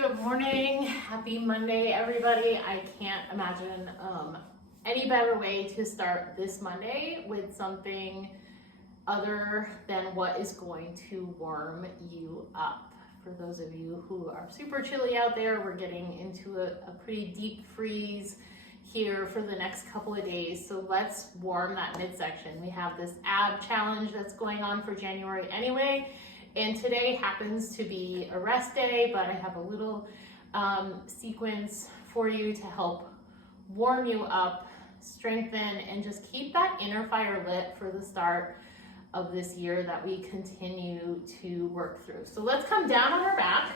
Good morning. Happy Monday, everybody. I can't imagine any better way to start this Monday with something other than what is going to warm you up. For those of you who are super chilly out there, we're getting into a pretty deep freeze here for the next couple of days. So let's warm that midsection. We have this ab challenge that's going on for January anyway. And today happens to be a rest day, but I have a little sequence for you to help warm you up, strengthen, and just keep that inner fire lit for the start of this year that we continue to work through. So let's come down on our back.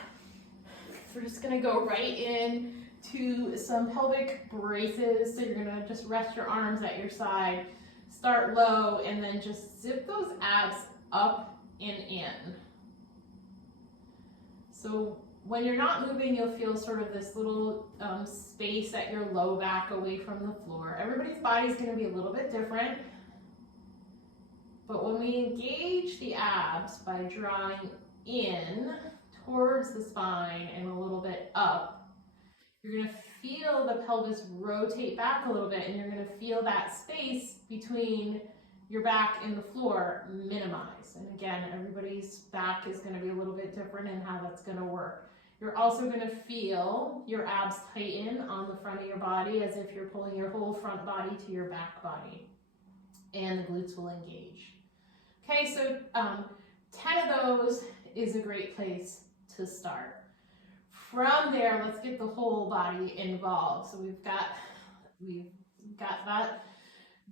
We're just gonna go right in to some pelvic braces. So you're gonna just rest your arms at your side, start low, and then just zip those abs up and in. So when you're not moving, you'll feel sort of this little space at your low back away from the floor. Everybody's body is going to be a little bit different. But when we engage the abs by drawing in towards the spine and a little bit up, you're going to feel the pelvis rotate back a little bit, and you're going to feel that space between your back and the floor minimize. And again, everybody's back is going to be a little bit different in how that's going to work. You're also going to feel your abs tighten on the front of your body as if you're pulling your whole front body to your back body. And the glutes will engage. Okay, so 10 of those is a great place to start. From there, let's get the whole body involved. So we've got that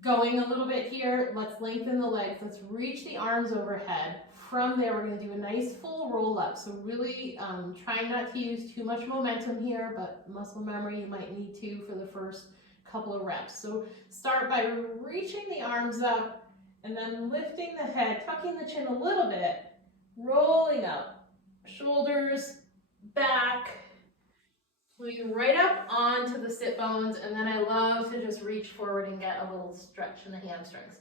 going a little bit here. Let's lengthen the legs. Let's reach the arms overhead. From there, we're going to do a nice full roll up. So really trying not to use too much momentum here, but muscle memory you might need to for the first couple of reps. So start by reaching the arms up and then lifting the head, tucking the chin a little bit, rolling up, shoulders back, pulling right up onto the sit bones, and then I love to just reach forward and get a little stretch in the hamstrings.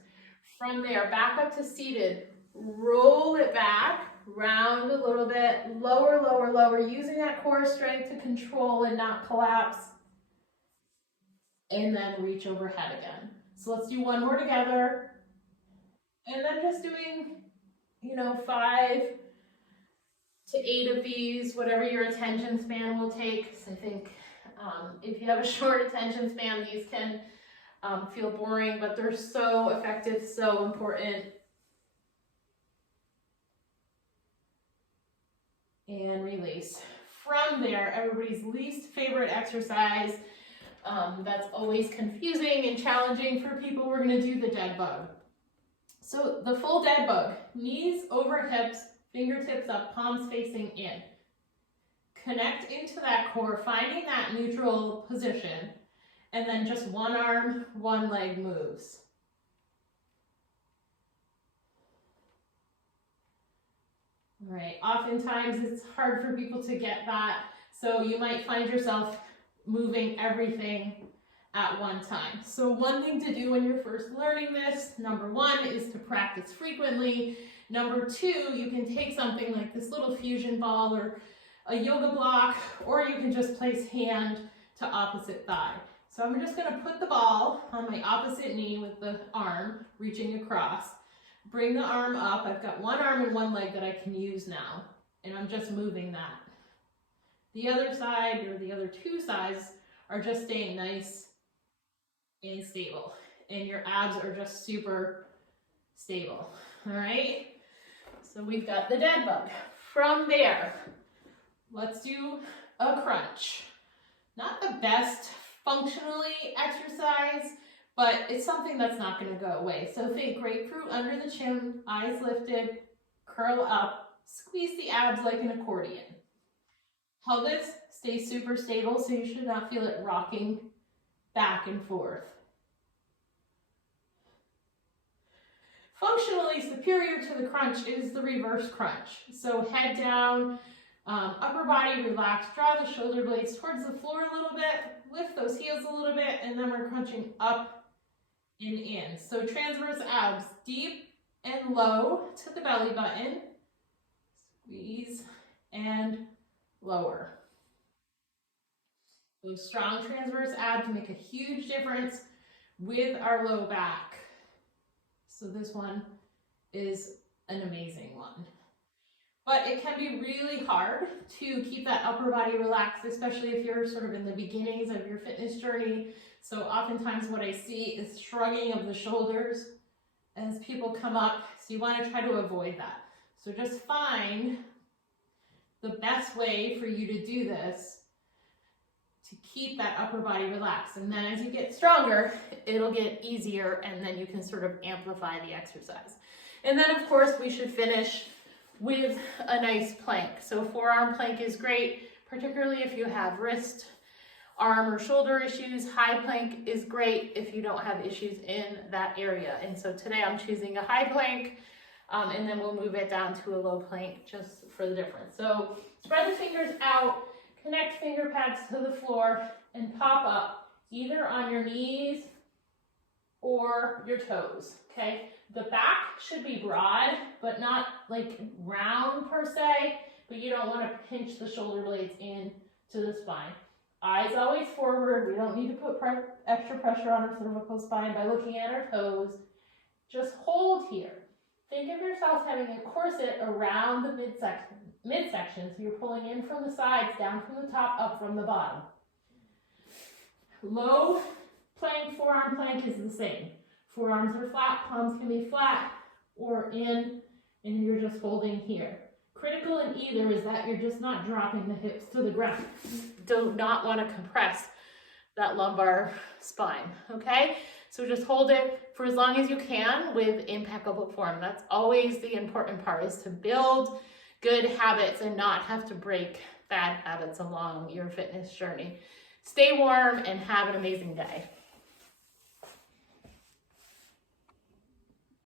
From there, back up to seated, roll it back, round a little bit, lower, lower, lower, using that core strength to control and not collapse, and then reach overhead again. So let's do one more together, and then just doing, 5 to 8 of these, whatever your attention span will take. So I think if you have a short attention span, these can feel boring, but they're so effective, so important. And release. From there, everybody's least favorite exercise that's always confusing and challenging for people, we're going to do the dead bug. So the full dead bug, knees over hips, fingertips up, palms facing in. Connect into that core, finding that neutral position, and then just one arm, one leg moves. All right, oftentimes it's hard for people to get that, so you might find yourself moving everything at one time. So one thing to do when you're first learning this, number 1, is to practice frequently. Number 2, you can take something like this little fusion ball or a yoga block, or you can just place hand to opposite thigh. So I'm just going to put the ball on my opposite knee with the arm reaching across. Bring the arm up. I've got one arm and one leg that I can use now, and I'm just moving that. The other side, or the other 2 sides, are just staying nice and stable, and your abs are just super stable. All right, so we've got the dead bug. From there, let's do a crunch. Not the best functionally exercise, but it's something that's not going to go away. So think grapefruit under the chin, eyes lifted, curl up, squeeze the abs like an accordion. Pelvis stays super stable, so you should not feel it rocking back and forth. Functionally superior to the crunch is the reverse crunch. So head down, upper body relaxed, draw the shoulder blades towards the floor a little bit, lift those heels a little bit, and then we're crunching up and in. So transverse abs, deep and low to the belly button, squeeze and lower. Those strong transverse abs make a huge difference with our low back. So this one is an amazing one. But it can be really hard to keep that upper body relaxed, especially if you're sort of in the beginnings of your fitness journey. So oftentimes what I see is shrugging of the shoulders as people come up. So you want to try to avoid that. So just find the best way for you to do this to keep that upper body relaxed. And then as you get stronger, it'll get easier, and then you can sort of amplify the exercise. And then of course we should finish with a nice plank. So forearm plank is great, particularly if you have wrist, arm, or shoulder issues. High plank is great if you don't have issues in that area. And so today I'm choosing a high plank, and then we'll move it down to a low plank just for the difference. So spread the fingers out, connect finger pads to the floor, and pop up either on your knees or your toes, okay? The back should be broad, but not like round per se, but you don't want to pinch the shoulder blades in to the spine. Eyes always forward. We don't need to put extra pressure on our cervical spine by looking at our toes. Just hold here. Think of yourself having a corset around the midsection. So you're pulling in from the sides, down from the top, up from the bottom. Low plank, forearm plank is the same. Forearms are flat, palms can be flat or in, and you're just holding here. Critical in either is that you're just not dropping the hips to the ground. Do not want to compress that lumbar spine, okay? So just hold it for as long as you can with impeccable form. That's always the important part, is to build good habits and not have to break bad habits along your fitness journey. Stay warm and have an amazing day.